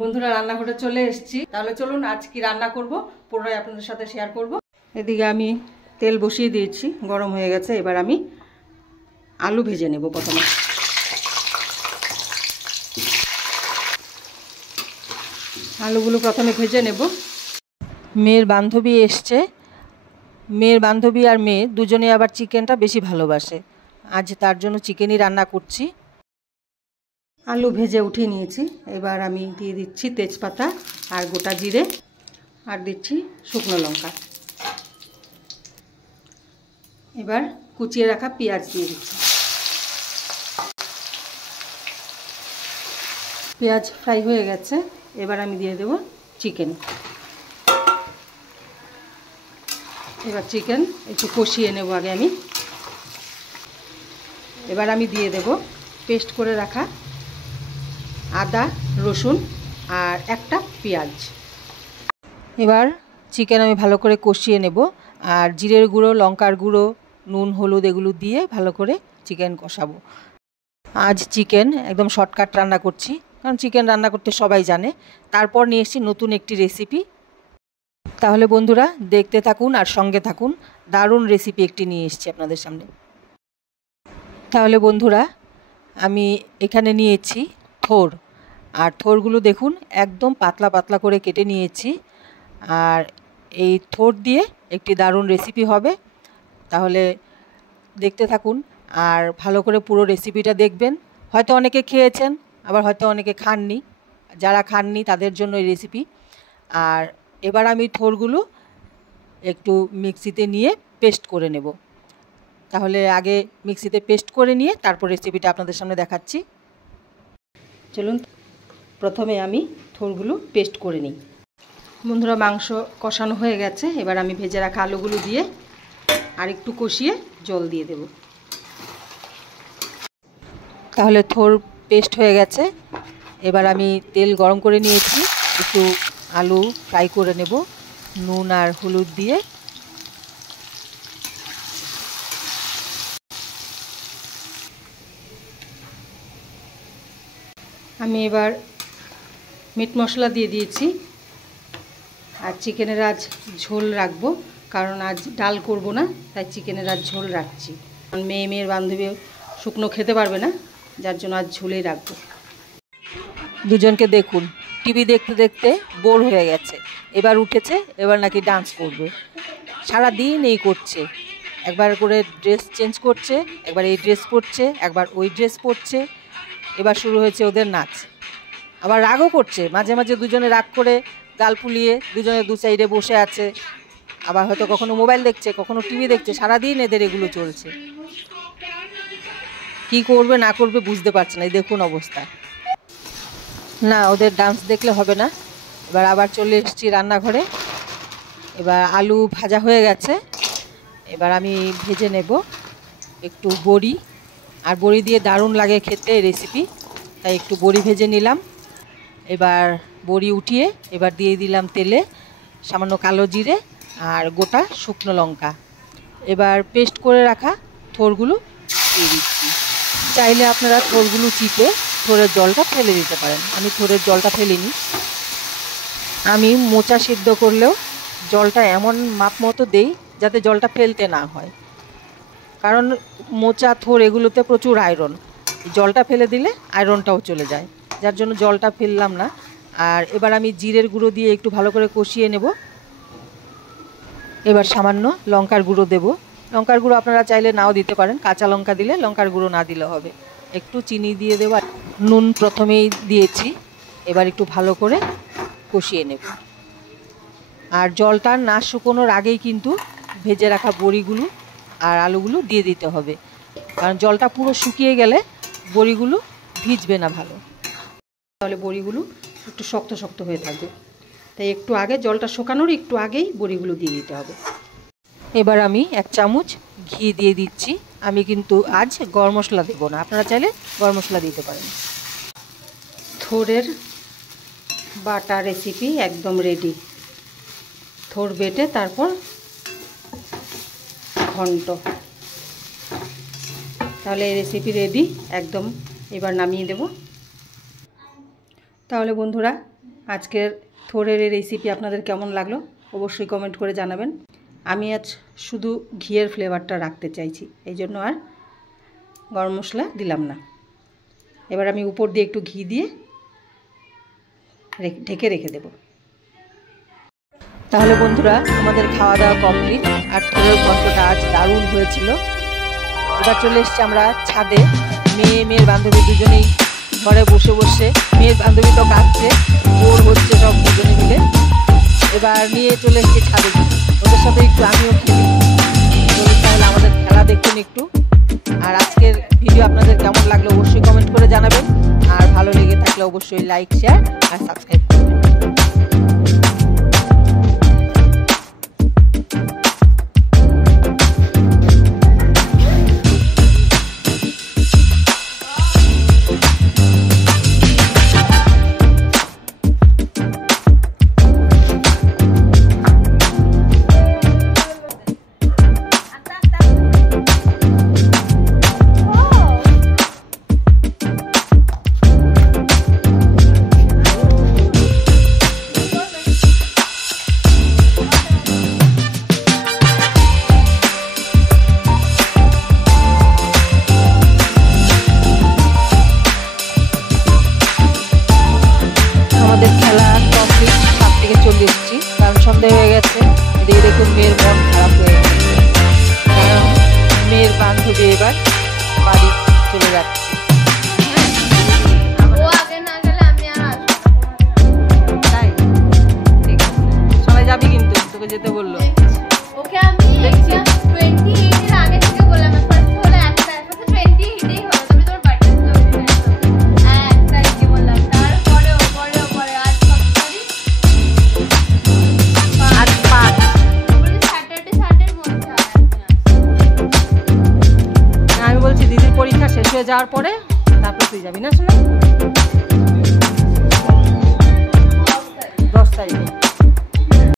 বন্ধুরা রান্নাঘরে চলে এসেছি। তাহলে চলুন আজ কি রান্না করব পুরোটাই আপনাদের সাথে শেয়ার করব। এদিকে আমি তেল বসিয়ে দিয়েছি, গরম হয়ে গেছে। এবার আমি আলু ভেজে নেব। প্রথমে আলুগুলো ভেজে নেব। মেয়ের বান্ধবী এসছে, মেয়ের বান্ধবী আর মেয়ে দুজনে আবার চিকেনটা বেশি ভালোবাসে। আজ তার জন্য চিকেনই রান্না করছি। আলু ভেজে উঠিয়ে নিয়েছি। এবার আমি দিয়ে দিচ্ছি তেজপাতা আর গোটা জিরে, আর দিচ্ছি শুকনো লঙ্কা। এবার কুচিয়ে রাখা পেঁয়াজ দিয়ে দিচ্ছি। পেঁয়াজ ফ্রাই হয়ে গেছে। এবার আমি দিয়ে দেব চিকেন। এবার চিকেন একটু কষিয়ে নেব আগে আমি। এবার আমি দিয়ে দেব পেস্ট করে রাখা আদা রসুন আর একটা পেঁয়াজ। এবার চিকেন আমি ভালো করে কষিয়ে নেব, আর জিরের গুঁড়ো, লঙ্কার গুঁড়ো, নুন, হলুদ এগুলো দিয়ে ভালো করে চিকেন কষাবো। আজ চিকেন একদম শর্টকাট রান্না করছি, কারণ চিকেন রান্না করতে সবাই জানে। তারপর নিয়ে এসেছি নতুন একটি রেসিপি। তাহলে বন্ধুরা দেখতে থাকুন আর সঙ্গে থাকুন। দারুণ রেসিপি একটি নিয়ে এসেছি আপনাদের সামনে। তাহলে বন্ধুরা আমি এখানে নিয়েছি থোর, আর থোরগুলো দেখুন একদম পাতলা পাতলা করে কেটে নিয়েছি। আর এই থোর দিয়ে একটি দারুণ রেসিপি হবে। তাহলে দেখতে থাকুন আর ভালো করে পুরো রেসিপিটা দেখবেন। হয়তো অনেকে খেয়েছেন, আবার হয়তো অনেকে খাননি। যারা খাননি তাদের জন্য এই রেসিপি। আর এবার আমি থোরগুলো একটু মিক্সিতে নিয়ে পেস্ট করে নেব। তাহলে আগে মিক্সিতে পেস্ট করে নিয়ে তারপর রেসিপিটা আপনাদের সামনে দেখাচ্ছি। চলুন প্রথমে আমি থোরগুলো পেস্ট করে নিই। বন্ধুরা মাংস কষানো হয়ে গেছে। এবার আমি ভেজে রাখা আলুগুলো দিয়ে আর একটু কষিয়ে জল দিয়ে দেব। তাহলে থোর পেস্ট হয়ে গেছে। এবার আমি তেল গরম করে নিয়েছি, একটু আলু ফ্রাই করে নেব নুন আর হলুদ দিয়ে। আমি এবার মিট মশলা দিয়ে দিয়েছি। আর চিকেনের আজ ঝোল রাখবো, কারণ আজ ডাল করব না, তাই চিকেনের আজ ঝোল রাখছি। মেয়ের বান্ধবী শুকনো খেতে পারবে না, যার জন্য আজ ঝোলেই রাখবো। দুজনকে দেখুন টিভি দেখতে দেখতে বোর হয়ে গেছে। এবার উঠেছে, এবার নাকি ডান্স করবে। সারা দিন এই করছে, একবার করে ড্রেস চেঞ্জ করছে, একবার এই ড্রেস পরছে, একবার ওই ড্রেস পরছে। এবার শুরু হয়েছে ওদের নাচ। আবার রাগও করছে, মাঝে মাঝে দুজনে রাগ করে গাল ফুলিয়ে দুজনে দু সাইডে বসে আছে। আবার হয়তো কখনো মোবাইল দেখছে, কখনো টিভি দেখছে। সারাদিন এদের এগুলো চলছে। কি করবে না করবে বুঝতে পারছে না। এই দেখুন অবস্থা। না, ওদের ডান্স দেখলে হবে না। এবার আবার চলে এসেছি রান্নাঘরে। এবার আলু ভাজা হয়ে গেছে। এবার আমি ভেজে নেব একটু বড়ি। আর বড়ি দিয়ে দারুণ লাগে খেতে এই রেসিপি, তাই একটু বড়ি ভেজে নিলাম। এবার বড়ি উঠিয়ে এবার দিয়ে দিলাম তেলে সামান্য কালো জিরে আর গোটা শুকনো লঙ্কা। এবার পেস্ট করে রাখা থোরগুলো দিয়ে দিচ্ছি। চাইলে আপনারা থোরগুলো চিপে থোরের জলটা ফেলে দিতে পারেন। আমি থোরের জলটা ফেলিনি। আমি মোচা সিদ্ধ করলেও জলটা এমন মাপ মতো দেই যাতে জলটা ফেলতে না হয়, কারণ মোচা থোর এগুলোতে প্রচুর আয়রন। জলটা ফেলে দিলে আয়রনটাও চলে যায়, যার জন্য জলটা ফেললাম না। আর এবার আমি জিরের গুঁড়ো দিয়ে একটু ভালো করে কষিয়ে নেব। এবার সামান্য লঙ্কার গুঁড়ো দেব। লঙ্কার গুঁড়ো আপনারা চাইলে নাও দিতে পারেন, কাঁচা লঙ্কা দিলে লঙ্কার গুঁড়ো না দিলে হবে। একটু চিনি দিয়ে দেব, নুন প্রথমেই দিয়েছি। এবার একটু ভালো করে কষিয়ে নেব। আর জলটা না শুকোনোর আগেই কিন্তু ভেজে রাখা বড়িগুলো আর আলুগুলো দিয়ে দিতে হবে, কারণ জলটা পুরো শুকিয়ে গেলে বড়িগুলো ভিজবে না ভালো, তাহলে বড়িগুলো একটু শক্ত শক্ত হয়ে থাকবে। তাই একটু আগে, জলটা শুকানোর একটু আগেই বড়িগুলো দিয়ে দিতে হবে। এবার আমি 1 চামচ ঘি দিয়ে দিচ্ছি। আমি কিন্তু আজ গরম মশলা দেবো না, আপনারা চাইলে গরম মশলা দিতে পারেন। থোরের বাটা রেসিপি একদম রেডি। থোর বেটে তারপর ঘন্ট। তাহলে এই রেসিপি রেডি একদম। এবার নামিয়ে দেব। তাহলে বন্ধুরা আজকের থোড়ের এই রেসিপি আপনাদের কেমন লাগলো অবশ্যই কমেন্ট করে জানাবেন। আমি আজ শুধু ঘিয়ের ফ্লেভারটা রাখতে চাইছি, এই জন্য আর গরম মশলা দিলাম না। এবার আমি উপর দিয়ে একটু ঘি দিয়ে ঢেকে রেখে দেব। তাহলে বন্ধুরা, আমাদের খাওয়া দাওয়া কমপ্লিট। আর থোড়ের ঘন্টটা আজ দারুণ হয়েছিল। এবার চলে এসেছি আমরা ছাদে। মেয়ের বান্ধবী দুজনেই ঘরে বসে বসে, মেয়ের বান্ধবী তো কাঁদছে, বোর হচ্ছে সব দুজনে মিলে। এবার নিয়ে চলে এসেছি ছাদে, ওদের সাথে একটু আমিও খেলি। তাহলে আমাদের খেলা দেখুন একটু। আর আজকের ভিডিও আপনাদের কেমন লাগলো অবশ্যই কমেন্ট করে জানাবেন। আর ভালো লেগে থাকলে অবশ্যই লাইক, শেয়ার আর সাবস্ক্রাইব করবেন। খেলা কমপ্লিট, ছাদ থেকে চলে এসেছি কারণ সন্ধ্যা হয়ে গেছে। দিয়ে দেখুন মেয়ের মন খারাপ হয়ে গেছে, কারণ মেয়ের বান্ধবী এবার বাড়ি চলে যাচ্ছে। তাই ঠিক আছে, সবাই যাবি কিন্তু, তোকে যেতে বললো। ওকে আমি দেখছি 28 এর আগে থেকে বললাম, ফার্স্ট হলো একটা, ফার্স্ট 28 এই হলো, তুমি তোমার বার্থডে ছিল এক তারিখে বললাম। তারপরে পরে আজ কত তারিখ? আজ 5। বলি স্যাটারডে মধ্যে আমি বলছি দিদির পরীক্ষা শেষ হয়ে যাওয়ার পরে তারপর তুই যাবি না শোনা।